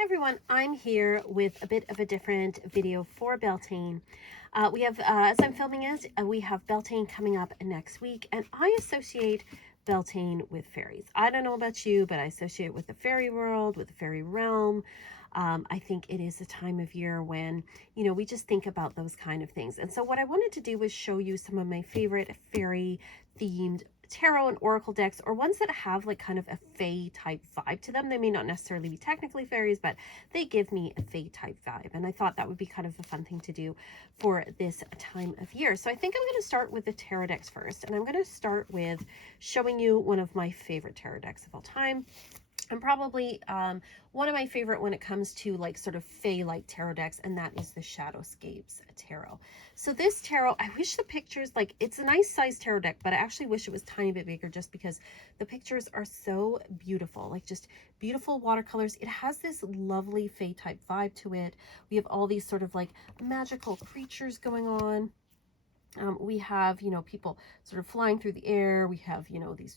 Hey everyone, I'm here with a bit of a different video for Beltane. We have, as I'm filming it, we have Beltane coming up next week, and I associate Beltane with fairies. I don't know about you, but I associate it with the fairy world, with the fairy realm. I think it is a time of year when, we just think about those kind of things. And so what I wanted to do was show you some of my favorite fairy themed tarot and oracle decks, or ones that have like kind of a fae type vibe to them. They may not necessarily be technically fairies, but they give me a fae type vibe, and I thought that would be kind of a fun thing to do for this time of year. So I think I'm going to start with the tarot decks first, and I'm going to start with showing you one of my favorite tarot decks of all time. And probably one of my favorite when it comes to like sort of fae-like tarot decks, and that is the Shadowscapes Tarot. So this tarot, I wish the pictures, like, it's a nice size tarot deck, but I actually wish it was a tiny bit bigger just because the pictures are so beautiful, like just beautiful watercolors. It has this lovely fae type vibe to it. We have all these sort of like magical creatures going on. We have, people sort of flying through the air. We have, these,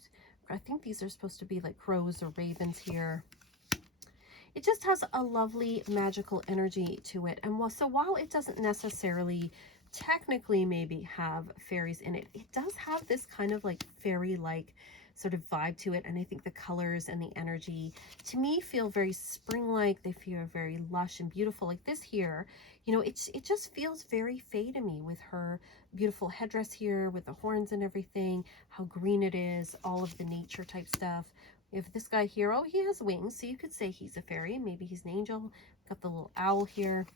I think these are supposed to be like crows or ravens here. It just has a lovely magical energy to it. And while it doesn't necessarily technically maybe have fairies in it, it does have this kind of like fairy-like sort of vibe to it. And I think the colors and the energy to me feel very spring-like. They feel very lush and beautiful. Like this here, it just feels very fae to me, with her beautiful headdress here with the horns and everything, how green it is, all of the nature type stuff. We have this guy here. Oh, he has wings, so you could say he's a fairy. Maybe he's an angel. We've got the little owl here.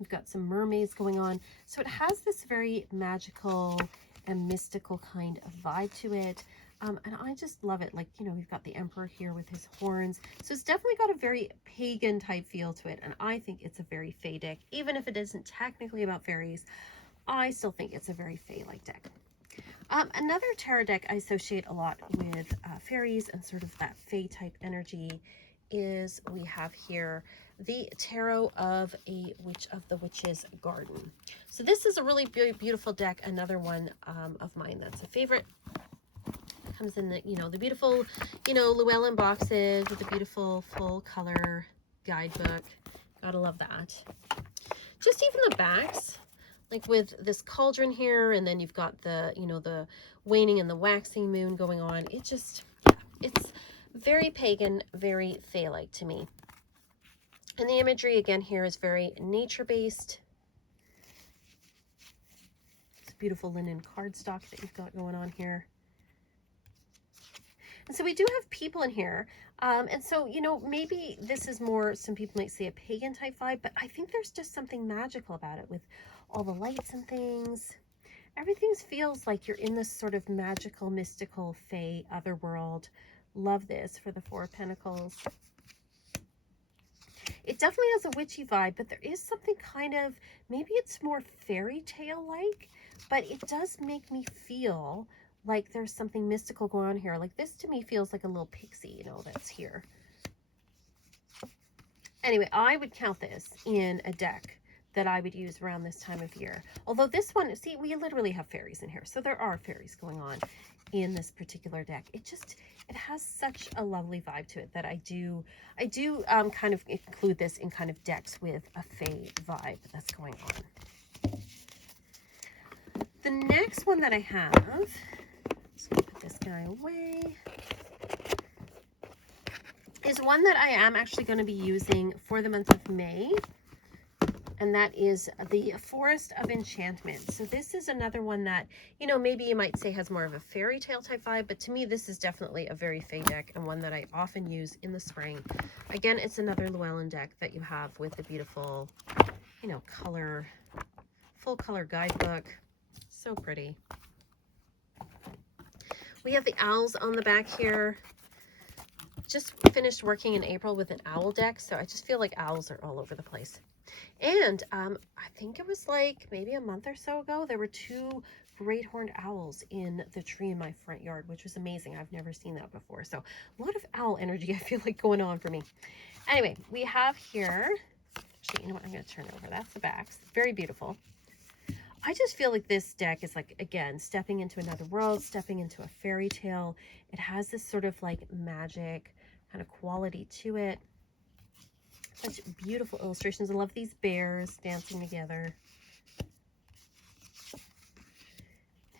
We've got some mermaids going on. So it has this very magical and mystical kind of vibe to it. And I just love it. Like, we've got the emperor here with his horns. So it's definitely got a very pagan type feel to it. And I think it's a very fae deck. Even if it isn't technically about fairies, I still think it's a very fae-like deck. Another tarot deck I associate a lot with fairies and sort of that fae type energy is, we have here the Tarot of a Witch of the Witch's Garden. So this is a really beautiful deck, another one of mine that's a favorite. It comes in the, the beautiful, Llewellyn boxes with a beautiful full color guidebook. Gotta love that. Just even the backs, like with this cauldron here, and then you've got the, the waning and the waxing moon going on. It just, yeah, it's very pagan, very fae-like to me. And the imagery again here is very nature-based. This beautiful linen cardstock that you've got going on here. And so we do have people in here. And so, maybe this is more, some people might say a pagan type vibe, but I think there's just something magical about it with all the lights and things. Everything feels like you're in this sort of magical, mystical, fae, otherworld. Love this for the Four of Pentacles. It definitely has a witchy vibe, but there is something kind of, maybe it's more fairy tale-like, but it does make me feel like there's something mystical going on here. Like this to me feels like a little pixie, that's here. Anyway, I would count this in a deck that I would use around this time of year. Although this one, see, we literally have fairies in here. So there are fairies going on in this particular deck. It has such a lovely vibe to it that I do kind of include this in kind of decks with a fae vibe that's going on. The next one that I have, just gonna put this guy away, is one that I am actually going to be using for the month of May. And that is the Forest of Enchantment. So this is another one that, maybe you might say has more of a fairy tale type vibe, but to me, this is definitely a very fae deck, and one that I often use in the spring. Again, it's another Llewellyn deck that you have with the beautiful, color, full color guidebook. So pretty. We have the owls on the back here. Just finished working in April with an owl deck, so I just feel like owls are all over the place. And I think it was like maybe a month or so ago, there were 2 great horned owls in the tree in my front yard, which was amazing. I've never seen that before. So a lot of owl energy, I feel like, going on for me. Anyway, we have here, actually, you know what, I'm going to turn it over. That's the backs. Very beautiful. I just feel like this deck is like, again, stepping into another world, stepping into a fairy tale. It has this sort of like magic kind of quality to it. Such beautiful illustrations. I love these bears dancing together.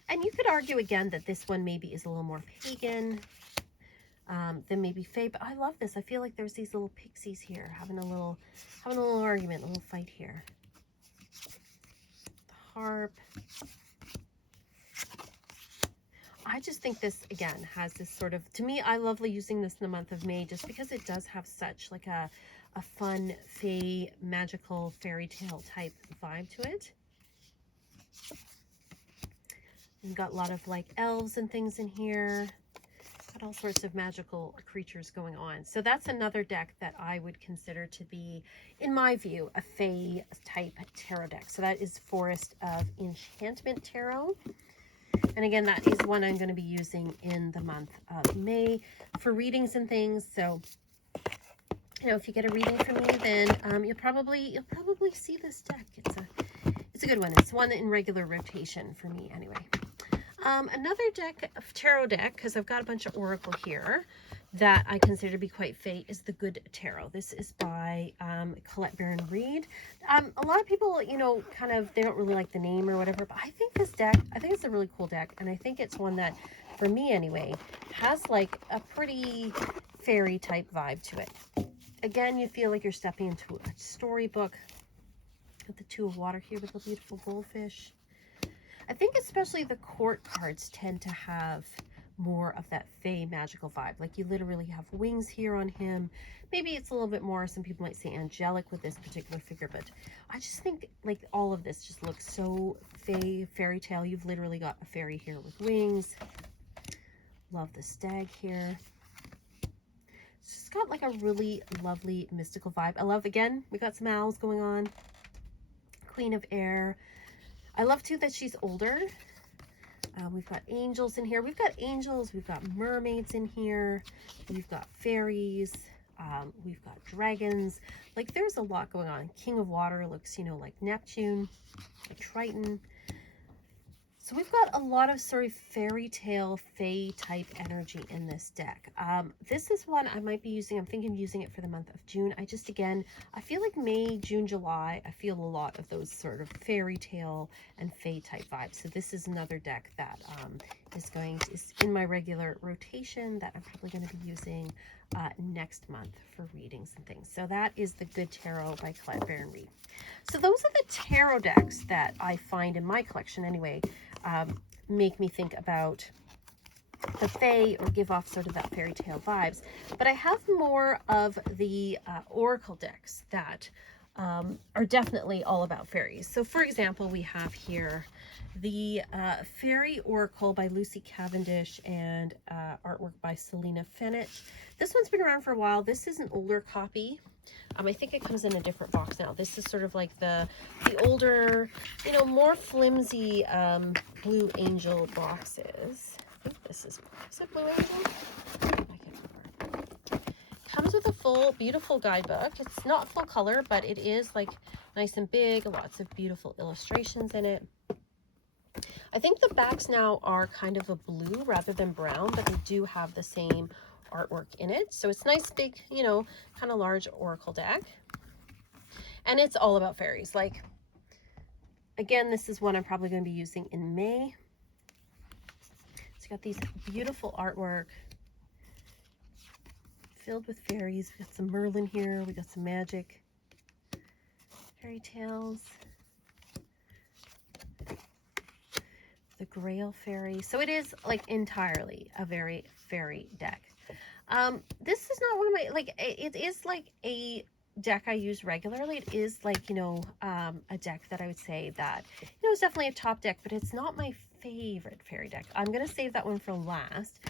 And you could argue again that this one maybe is a little more pagan than maybe Fae, but I love this. I feel like there's these little pixies here having a little argument, a little fight here. The harp. I just think this again has this sort of, to me, I love using this in the month of May just because it does have such like a fun Fae, magical fairy tale type vibe to it. We've got a lot of like elves and things in here. Got all sorts of magical creatures going on. So that's another deck that I would consider to be, in my view, a Fae type tarot deck. So that is Forest of Enchantment Tarot. And again, that is one I'm going to be using in the month of May for readings and things. So, you know, if you get a reading from me, then you'll probably see this deck. It's a good one. It's one in regular rotation for me anyway. Another deck, tarot deck, because I've got a bunch of oracle here that I consider to be quite Fae, is the Good Tarot. This is by Colette Baron-Reid. A lot of people, you know, kind of, they don't really like the name or whatever, but I think this deck, I think it's a really cool deck, and I think it's one that, for me anyway, has like a pretty fairy type vibe to it. Again, you feel like you're stepping into a storybook. Got the Two of Water here with the beautiful goldfish. I think especially the court cards tend to have more of that Fae magical vibe. Like you literally have wings here on him. Maybe it's a little bit more, some people might say angelic with this particular figure, but I just think like all of this just looks so Fae, fairy tale. You've literally got a fairy here with wings. Love the stag here. It's just got like a really lovely mystical vibe. I love, again, we got some owls going on. Queen of Air. I love too that she's older. We've got angels in here. We've got angels. We've got mermaids in here. We've got fairies. We've got dragons. Like there's a lot going on. King of Water looks, you know, like Neptune, like Triton. So we've got a lot of sort of fairy tale, Fae type energy in this deck. This is one I might be using. I'm thinking of using it for the month of June. I just, again, I feel like May, June, July, I feel a lot of those sort of fairy tale and Fae type vibes. So this is another deck that is in my regular rotation that I'm probably going to be using next month for readings and things. So that is the Good Tarot by Colette Baron-Reid. So those are the tarot decks that I find in my collection anyway, make me think about the Fae or give off sort of that fairy tale vibes. But I have more of the oracle decks that are definitely all about fairies. So for example, we have here the Faerie Oracle by Lucy Cavendish and artwork by Selena Fenech. This one's been around for a while. This is an older copy. I think it comes in a different box now. This is sort of like the older, you know, more flimsy Blue Angel boxes. I think this is it Blue Angel? I can't remember. Comes with a full, beautiful guidebook. It's not full color, but it is like nice and big. Lots of beautiful illustrations in it. I think the backs now are kind of a blue rather than brown, but they do have the same artwork in it. So it's nice, big, you know, kind of large oracle deck. And it's all about fairies. Like, again, this is one I'm probably going to be using in May. It's got these beautiful artwork filled with fairies. We got some Merlin here. We got some magic, fairy tales, the Grail fairy. So it is like entirely a very fairy deck. This is not one of my, like, it is like a deck I use regularly. It is like, you know, a deck that I would say that, you know, it's definitely a top deck, but it's not my favorite fairy deck. I'm going to save that one for last.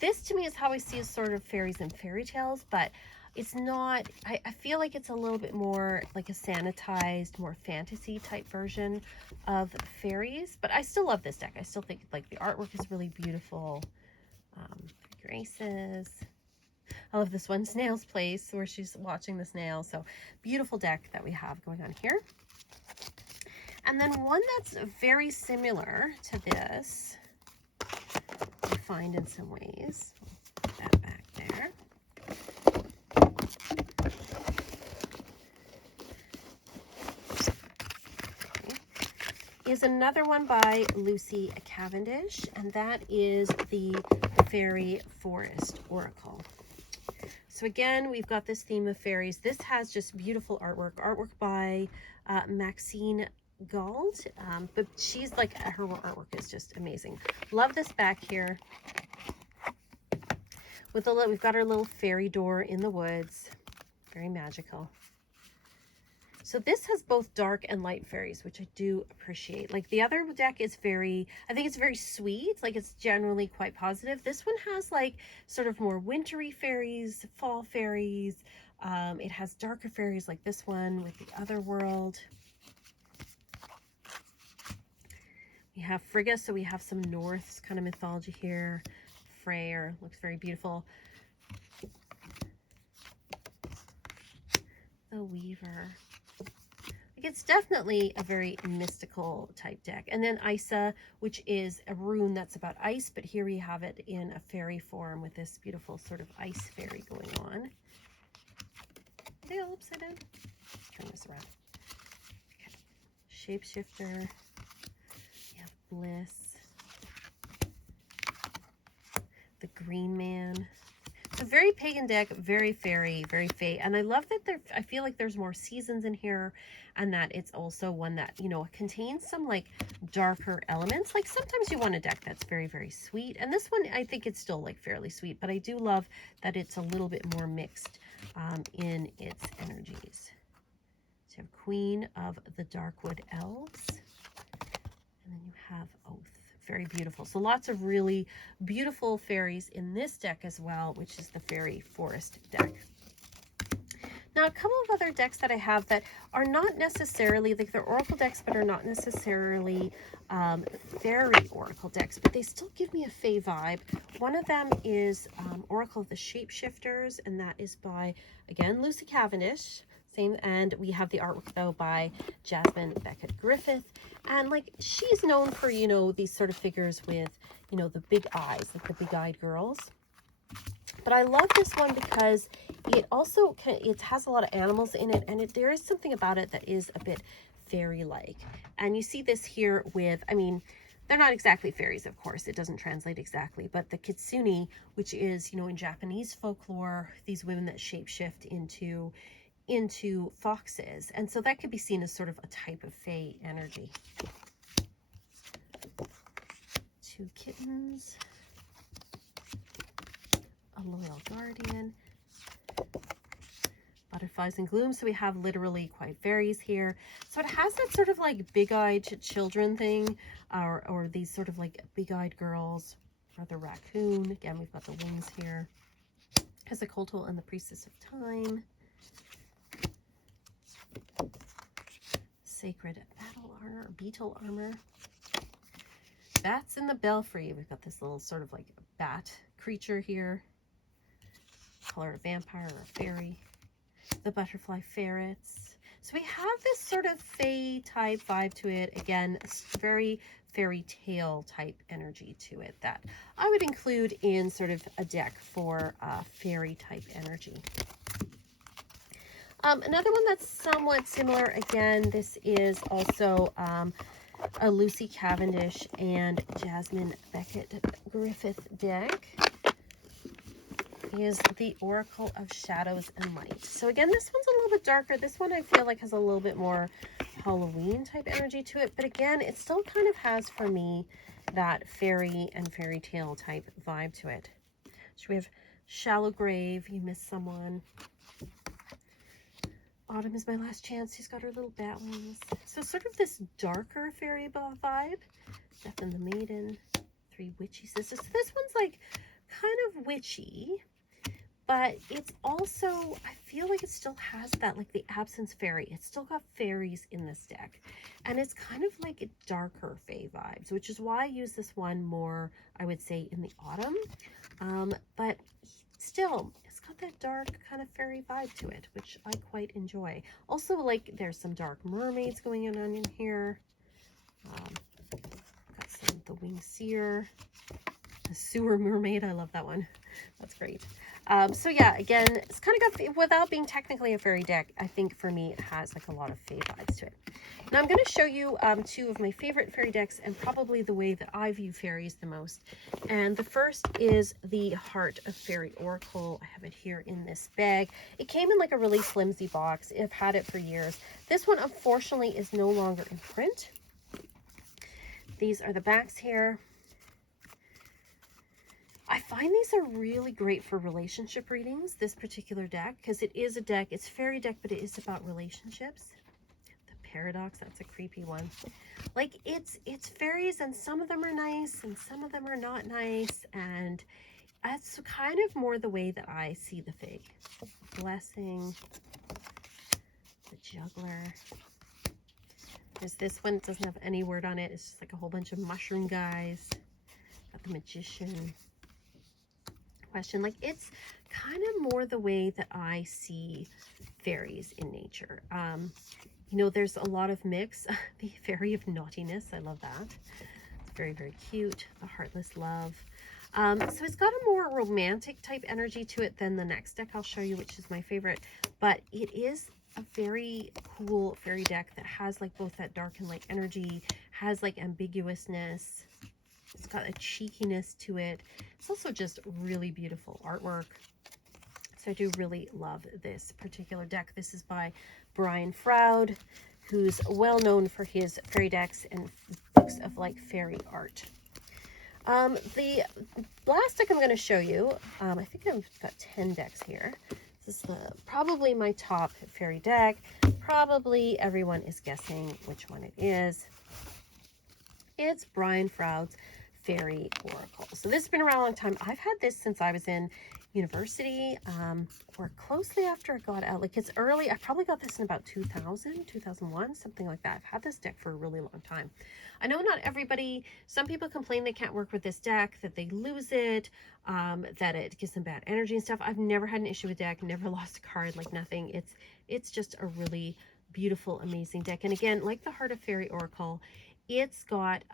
This to me is how I see as sort of fairies and fairy tales, but it's not, I feel like it's a little bit more like a sanitized, more fantasy type version of fairies, but I still love this deck. I still think like the artwork is really beautiful. Graces. I love this one, Snail's Place, where she's watching the snail. So beautiful deck that we have going on here. And then one that's very similar to this, I find in some ways. Put that back there. is another one by Lucy Cavendish, and that is the Fairy Forest Oracle. So again, we've got this theme of fairies. This has just beautiful artwork by Maxine Gold, but she's like, her artwork is just amazing. Love this back here. With a little, we've got our little fairy door in the woods, very magical. So this has both dark and light fairies, which I do appreciate. Like the other deck is very, I think it's very sweet, like it's generally quite positive. This one has like sort of more wintry fairies, fall fairies. It has darker fairies like this one with the other world. We have Frigga, so we have some Norse kind of mythology here. Freyr looks very beautiful. The Weaver. It's definitely a very mystical type deck. And then Isa, which is a rune that's about ice, but here we have it in a fairy form with this beautiful sort of ice fairy going on. Are they all upside down? Let's turn this around. Okay. Shapeshifter. We have Bliss. The Green Man. It's a very pagan deck, very fairy, very fae. And I love that I feel like there's more seasons in here, and that it's also one that, you know, contains some like darker elements. Like sometimes you want a deck that's very, very sweet. And this one, I think it's still like fairly sweet, but I do love that it's a little bit more mixed in its energies. So you have Queen of the Darkwood Elves, and then you have Oath. Very beautiful. So lots of really beautiful fairies in this deck as well, which is the Fairy Forest deck. Now, a couple of other decks that I have that are not necessarily, like they're oracle decks, but are not necessarily fairy oracle decks, but they still give me a fae vibe. One of them is Oracle of the Shapeshifters, and that is by, again, Lucy Cavendish. Same, and we have the artwork though by Jasmine Beckett Griffith, and like she's known for, you know, these sort of figures with, you know, the big eyes, like the big-eyed girls. But I love this one because it also it has a lot of animals in it, and there is something about it that is a bit fairy-like. And you see this here with, I mean, they're not exactly fairies, of course, it doesn't translate exactly, but the kitsune, which is, you know, in Japanese folklore, these women that shapeshift into foxes, and so that could be seen as sort of a type of fae energy. Two kittens, a loyal guardian, butterflies and gloom. So we have literally quite fairies here. So it has that sort of like big-eyed children thing, or these sort of like big-eyed girls, or the raccoon. Again, we've got the wings here. Has a Coltol and the Priestess of Time. Sacred battle armor, beetle armor. Bats in the belfry. We've got this little sort of like bat creature here. Color a vampire or a fairy. The butterfly ferrets. So we have this sort of fae type vibe to it. Again, very fairy tale type energy to it that I would include in sort of a deck for fairy type energy. Another one that's somewhat similar, again, this is also a Lucy Cavendish and Jasmine Beckett Griffith deck, is the Oracle of Shadows and Light. So again, this one's a little bit darker. This one I feel like has a little bit more Halloween type energy to it, but again, it still kind of has for me that fairy and fairy tale type vibe to it. So we have Shallow Grave, you miss someone. Autumn is my last chance. She's got her little bat wings. So sort of this darker fairy vibe. Death and the Maiden. Three witchy sisters. So this one's like kind of witchy, but it's also, I feel like it still has that, like the Absence Fairy. It's still got fairies in this deck. And it's kind of like darker fae vibes, which is why I use this one more, I would say, in the autumn. But still, it's got that dark kind of fairy vibe to it, which I quite enjoy. Also, like, there's some dark mermaids going on in here. Got some, the Winged Seer, Sewer Mermaid. I love that one. That's great. So yeah, again, it's kind of got, without being technically a fairy deck, I think for me it has like a lot of fae vibes to it. Now I'm going to show you two of my favorite fairy decks and probably the way that I view fairies the most. And the first is the Heart of Faerie Oracle. I have it here in this bag. It came in like a really flimsy box. I've had it for years. This one unfortunately is no longer in print. These are the backs here. I find these are really great for relationship readings, this particular deck, because it is a deck, it's fairy deck, but it is about relationships. The Paradox, that's a creepy one. Like, it's fairies, and some of them are nice, and some of them are not nice, and that's kind of more the way that I see the fae. Blessing, the Juggler. There's this one, it doesn't have any word on it, it's just like a whole bunch of mushroom guys. Got the Magician. Question. Like, it's kind of more the way that I see fairies in nature. You know, there's a lot of mix. The Fairy of Naughtiness, I love that. It's very, very cute. The Heartless Love. So it's got a more romantic type energy to it than the next deck I'll show you, which is my favorite. But it is a very cool fairy deck that has like both that dark and light energy, has like ambiguousness. It's got a cheekiness to it. It's also just really beautiful artwork. So I do really love this particular deck. This is by Brian Froud, who's well known for his fairy decks and books of like fairy art. The last deck I'm going to show you, I think I've got 10 decks here. This is probably my top fairy deck. Probably everyone is guessing which one it is. It's Brian Froud's Faerie Oracle. So this has been around a long time. I've had this since I was in university, or closely after I got out. Like, it's early. I probably got this in about 2000, 2001, something like that. I've had this deck for a really long time. I know not everybody, some people complain they can't work with this deck, that they lose it, that it gives them bad energy and stuff. I've never had an issue with deck, never lost a card, like nothing. It's just a really beautiful, amazing deck. And again, like the Heart of Faerie Oracle, it's got,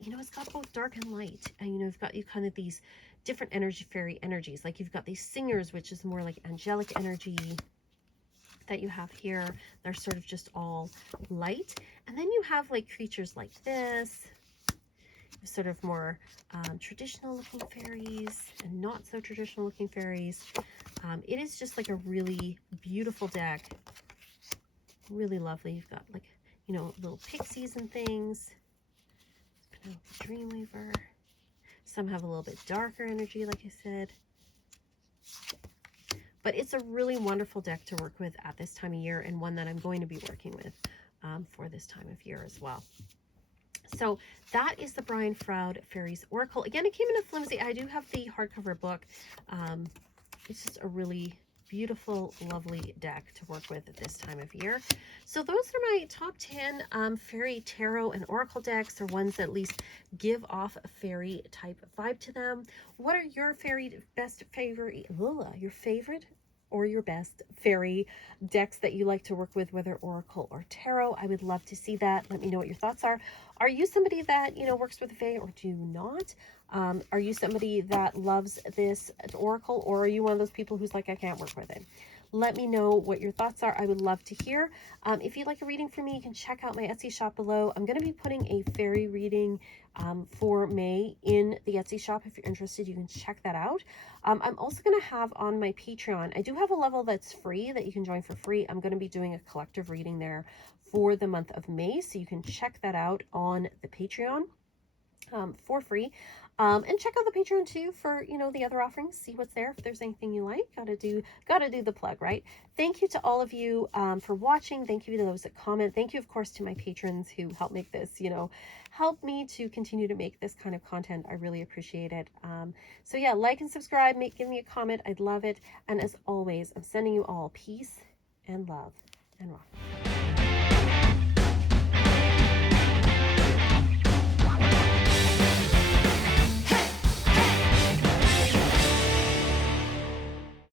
you know, it's got both dark and light. And, you know, you've got kind of these different fairy energies. Like, you've got these singers, which is more like angelic energy that you have here. They're sort of just all light. And then you have like creatures like this, sort of more traditional looking fairies and not so traditional looking fairies. It is just like a really beautiful deck. Really lovely. You've got like, you know, little pixies and things. Dreamweaver. Some have a little bit darker energy, like I said. But it's a really wonderful deck to work with at this time of year, and one that I'm going to be working with for this time of year as well. So that is the Brian Froud Fairies Oracle. Again, it came in a flimsy. I do have the hardcover book. It's just a really beautiful, lovely deck to work with at this time of year. So those are my top 10 fairy tarot and oracle decks, or ones that at least give off a fairy type vibe to them. What are your your favorite or your best fairy decks that you like to work with, whether oracle or tarot? I would love to see that. Let me know what your thoughts are. Are you somebody that, you know, works with fae, or do you not? Are you somebody that loves this oracle, or are you one of those people who's like, I can't work with it? Let me know what your thoughts are. I would love to hear. If you'd like a reading from me, you can check out my Etsy shop below. I'm going to be putting a fairy reading for May in the Etsy shop. If you're interested, you can check that out. I'm also going to have on my Patreon, I do have a level that's free that you can join for free. I'm going to be doing a collective reading there for the month of May, so you can check that out on the Patreon for free. And check out the Patreon too for, you know, the other offerings. See what's there. If there's anything you like, gotta do the plug, right? Thank you to all of you for watching. Thank you to those that comment. Thank you, of course, to my patrons who help make this, you know, help me to continue to make this kind of content. I really appreciate it. So yeah, like and subscribe, give me a comment. I'd love it. And as always, I'm sending you all peace and love and rock.